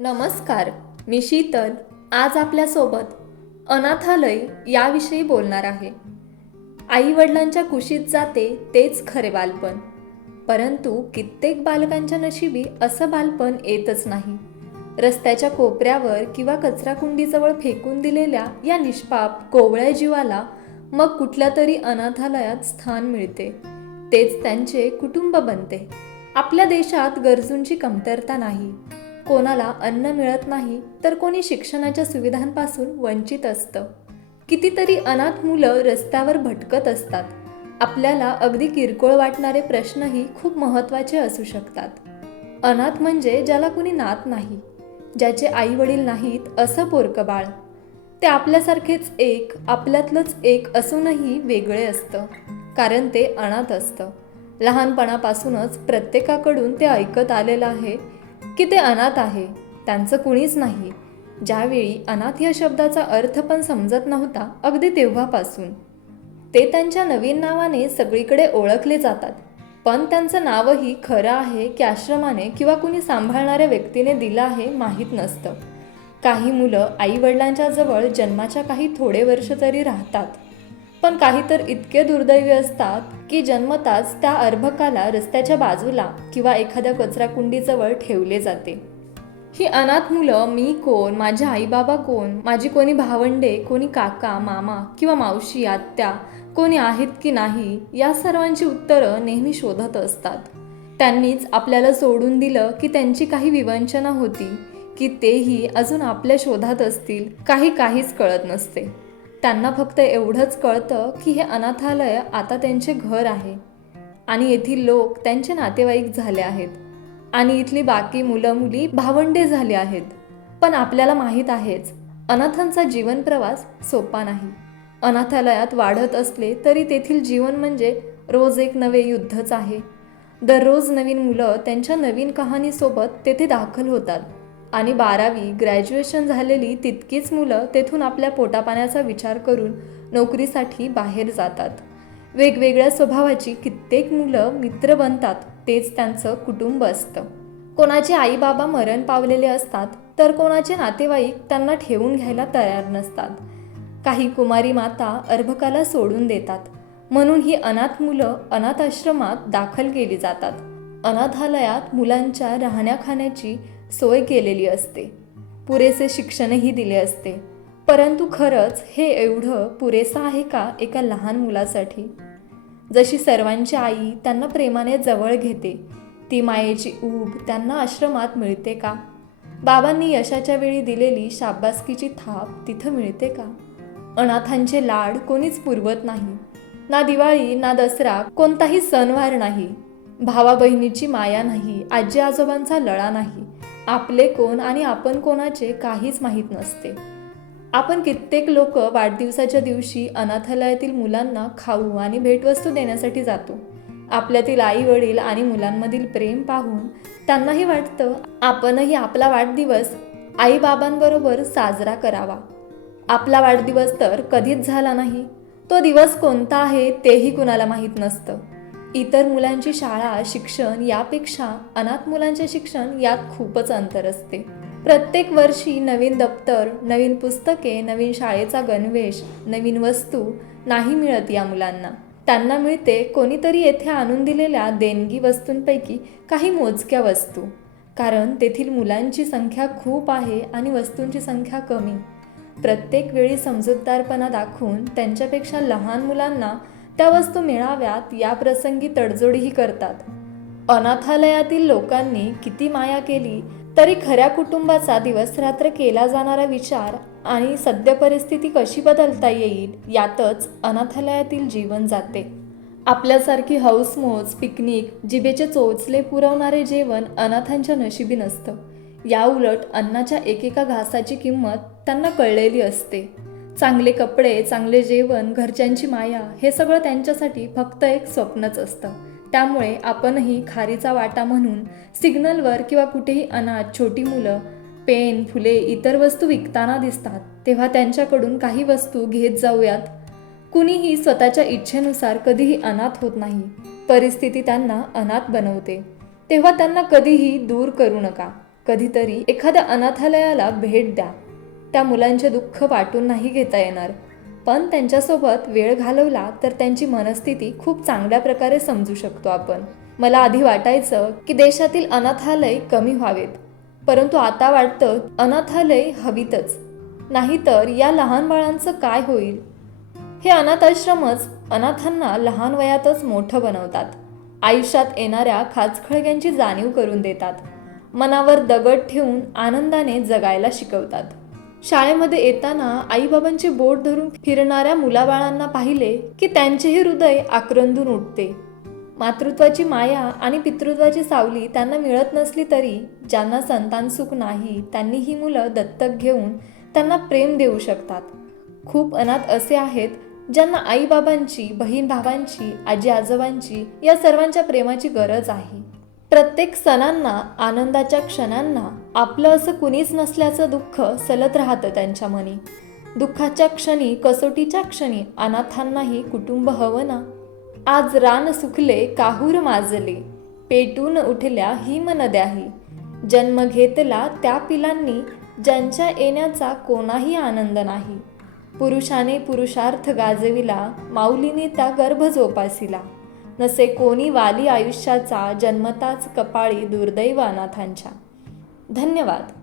नमस्कार, मी शीतल. आज आपल्यासोबत अनाथालय याविषयी बोलणार आहे. आई वडिलांच्या कुशीत जाते तेच खरे बालपण. परंतु कित्येक बालकांच्या नशिबी असं बालपण येतच नाही. रस्त्याच्या कोपऱ्यावर किंवा कचराकुंडीजवळ फेकून दिलेल्या या निष्पाप कोवळ्या जीवाला मग कुठल्या तरी अनाथालयात स्थान मिळते. तेच त्यांचे कुटुंब बनते. आपल्या देशात गरजूंची कमतरता नाही. कोणाला अन्न मिळत नाही तर कोणी शिक्षणाच्या सुविधांपासून वंचित असतं. कितीतरी अनाथ मुलं रस्त्यावर भटकत असतात. आपल्याला अगदी किरकोळ वाटणारे प्रश्नही खूप महत्त्वाचे असू शकतात. अनाथ म्हणजे ज्याला कुणी नात नाही, ज्याचे आई वडील नाहीत असं पोरकं बाळ. ते आपल्यासारखेच एक, आपल्यातलंच एक असूनही वेगळे असतं, कारण ते अनाथ असतं. लहानपणापासूनच प्रत्येकाकडून ते ऐकत आलेलं आहे की ते अनाथ आहे, त्यांचं कुणीच नाही. ज्यावेळी अनाथ या शब्दाचा अर्थ पण समजत नव्हता, अगदी तेव्हापासून ते त्यांच्या नवीन नावाने सगळीकडे ओळखले जातात. पण त्यांचं नावही खरं आहे की आश्रमाने किंवा कुणी सांभाळणाऱ्या व्यक्तीने दिलं आहे माहीत नसतं. काही मुलं आई वडिलांच्या जवळ जन्माच्या काही थोडे वर्ष तरी राहतात, पण काही तर इतके दुर्दैवी असतात की जन्मताच त्या अर्भकाला रस्त्याच्या बाजूला किंवा एखाद्या कचराकुंडीजवळ ठेवले जाते. ही अनाथ मुलं मी कोण, माझे आई बाबा कोण, माझी कोणी भावंडे, कोणी काका मामा किंवा मावशी आत्या कोणी आहेत की नाही, या सर्वांची उत्तरं नेहमी शोधत असतात. त्यांनीच आपल्याला सोडून दिलं की त्यांची काही विवंचना होती की तेही अजून आपल्या शोधात असतील, काहीच कळत नसते. त्यांना फक्त एवढंच कळतं की हे अनाथालय आता त्यांचे घर आहे आणि येथील लोक त्यांचे नातेवाईक झाले आहेत आणि इथली बाकी मुलं मुली भावंडे झाले आहेत. पण आपल्याला माहीत आहेच, अनाथांचा जीवन प्रवास सोपा नाही. अनाथालयात वाढत असले तरी तेथील जीवन म्हणजे रोज एक नवे युद्धच आहे. दररोज नवीन मुलं त्यांच्या नवीन कहाणीसोबत तेथे दाखल होतात आणि 12वी ग्रॅज्युएशन झालेली तितकीच मुलं तेथून आपल्या पोटापाण्याचा विचार करून नोकरीसाठी बाहेर जातात. वेगवेगळ्या स्वभावाची कित्येक मुलं मित्र बनतात, तेच त्यांचं कुटुंब असतं. कोणाचे आई बाबा मरण पावलेले असतात तर कोणाचे नातेवाईक त्यांना ठेवून घ्यायला तयार नसतात. काही कुमारी माता अर्भकाला सोडून देतात, म्हणून ही अनाथ मुलं अनाथ आश्रमात दाखल केली जातात. अनाथालयात मुलांच्या राहण्या खाण्याची सोय केलेली असते, पुरेसे शिक्षणही दिले असते. परंतु खरंच हे एवढं पुरेसं आहे का एका लहान मुलासाठी? जशी सर्वांची आई त्यांना प्रेमाने जवळ घेते, ती मायेची ऊब त्यांना आश्रमात मिळते का? बाबांनी यशाच्या वेळी दिलेली शाबासकीची थाप तिथं मिळते का? अनाथांचे लाड कोणीच पुरवत नाही. ना दिवाळी ना दसरा, कोणताही सणवार नाही. भावा बहिणीची माया नाही, आजी आजोबांचा लळा नाही. आपले कोण आणि आपण कोणाचे काहीच माहीत नसते. आपण कित्येक लोक वाढदिवसाच्या दिवशी अनाथालयातील मुलांना खाऊ आणि भेटवस्तू देण्यासाठी जातो. आपल्यातील आई वडील आणि मुलांमधील प्रेम पाहून त्यांनाही वाटतं आपणही आपला वाढदिवस आई बाबांबरोबर साजरा करावा. आपला वाढदिवस तर कधीच झाला नाही. तो दिवस कोणता आहे तेही कुणाला माहीत नसतं. इतर मुलांची शाळा शिक्षण यापेक्षा अनाथ मुलांचे शिक्षण यात खूपच अंतर असते. प्रत्येक वर्षी नवीन दप्तर, नवीन पुस्तके, नवीन शाळेचा गणवेश, नवीन वस्तू नाही मिळत या मुलांना. त्यांना मिळते कोणीतरी येथे आणून दिलेल्या देणगी वस्तूंपैकी काही मोजक्या वस्तू, कारण तेथील मुलांची संख्या खूप आहे आणि वस्तूंची संख्या कमी. प्रत्येक वेळी समजूतदारपणा दाखवून त्यांच्यापेक्षा लहान मुलांना त्या वस्तू मिळाव्यात या प्रसंगी तडजोडीही करतात. अनाथालयातील लोकांनी किती माया केली तरी खऱ्या कुटुंबाचा दिवस रात्र केला जाणारा विचार आणि सद्य परिस्थिती कशी बदलता येईल यातच अनाथालयातील जीवन जाते. आपल्यासारखी हौसमौज, पिकनिक, जिभेचे चोचले पुरवणारे जेवण अनाथांच्या नशिबी नसतं. या उलट अन्नाच्या एकेका घासाची किंमत त्यांना कळलेली असते. चांगले कपडे, चांगले जेवण, घरच्यांची माया हे सगळं त्यांच्यासाठी फक्त एक स्वप्नच असतं. त्यामुळे आपणही खारीचा वाटा म्हणून सिग्नलवर किंवा कुठेही अनाथ छोटी मुलं पेन, फुले, इतर वस्तू विकताना दिसतात तेव्हा त्यांच्याकडून काही वस्तू घेत जाऊयात. कुणीही स्वतःच्या इच्छेनुसार कधीही अनाथ होत नाही. परिस्थिती त्यांना अनाथ बनवते, तेव्हा त्यांना कधीही दूर करू नका. कधीतरी एखाद्या अनाथालयाला भेट द्या. त्या मुलांचे दुःख वाटून नाही घेता येणार, पण त्यांच्यासोबत वेळ घालवला तर त्यांची मनस्थिती खूप चांगल्या प्रकारे समजू शकतो आपण. मला आधी वाटायचं की देशातील अनाथालय कमी व्हावेत, परंतु आता वाटतं अनाथालय हवीतच. नाहीतर या लहान बाळांचं काय होईल? हे अनाथ आश्रमच अनाथांना लहान वयातच मोठं बनवतात. आयुष्यात येणाऱ्या खाचखळग्यांची जाणीव करून देतात. मनावर दगड ठेवून आनंदाने जगायला शिकवतात. शाळेमध्ये येताना आईबाबांचे बोट धरून फिरणाऱ्या मुलाबाळांना पाहिले की त्यांचेही हृदय आक्रंदून उठते. मातृत्वाची माया आणि पितृत्वाची सावली त्यांना मिळत नसली तरी ज्यांना संतान सुख नाही त्यांनी ही मुलं दत्तक घेऊन त्यांना प्रेम देऊ शकतात. खूप अनाथ असे आहेत ज्यांना आईबाबांची, बहीण भावांची, आजी आजोबांची या सर्वांच्या प्रेमाची गरज आहे. प्रत्येक सणांना, आनंदाच्या क्षणांना आपलं असं कुणीच नसल्याचं दुःख सलत राहतं त्यांच्या मनी. दुःखाच्या क्षणी, कसोटीच्या क्षणी अनाथांनाही कुटुंब हवं ना. आज रान सुकले, काहूर माजले, पेटून उठल्या हिम नद्याही. जन्म घेतला त्या पिलांनी, ज्यांच्या येण्याचा कोणाही आनंद नाही. पुरुषाने पुरुषार्थ गाजविला, माऊलीने त्या गर्भ जोपासिला. नसे कोणी वाली आयुष्याचा, जन्मताच कपाळी दुर्दैव अनाथांच्या. धन्यवाद.